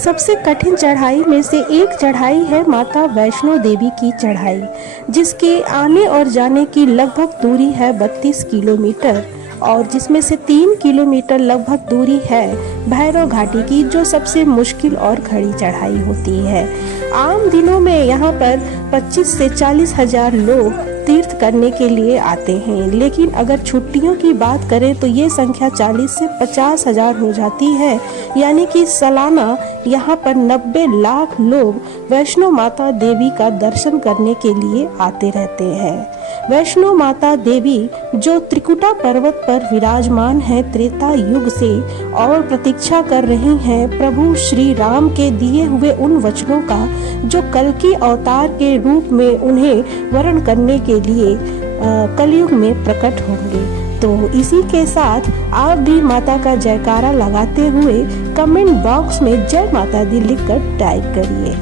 सबसे कठिन चढ़ाई में से एक चढ़ाई है माता वैष्णो देवी की चढ़ाई, जिसके आने और जाने की लगभग दूरी है 32 किलोमीटर और जिसमें से 3 किलोमीटर लगभग दूरी है भैरव घाटी की, जो सबसे मुश्किल और खड़ी चढ़ाई होती है। आम दिनों में यहाँ पर 25 से 40 हजार लोग तीर्थ करने के लिए आते हैं, लेकिन अगर छुट्टियों की बात करें तो ये संख्या 40 से 50 हजार हो जाती है। यानी कि सालाना यहाँ पर 90 लाख लोग वैष्णो माता देवी का दर्शन करने के लिए आते रहते हैं। वैष्णो माता देवी जो त्रिकुटा पर्वत पर विराजमान है त्रेता युग से और प्रतीक्षा कर रही हैं प्रभु श्री राम के दिए हुए उन वचनों का, जो कल्कि अवतार के रूप में उन्हें वर्ण करने के लिए कलयुग में प्रकट होंगे। तो इसी के साथ आप भी माता का जयकारा लगाते हुए कमेंट बॉक्स में जय माता दी लिखकर टाइप करिए।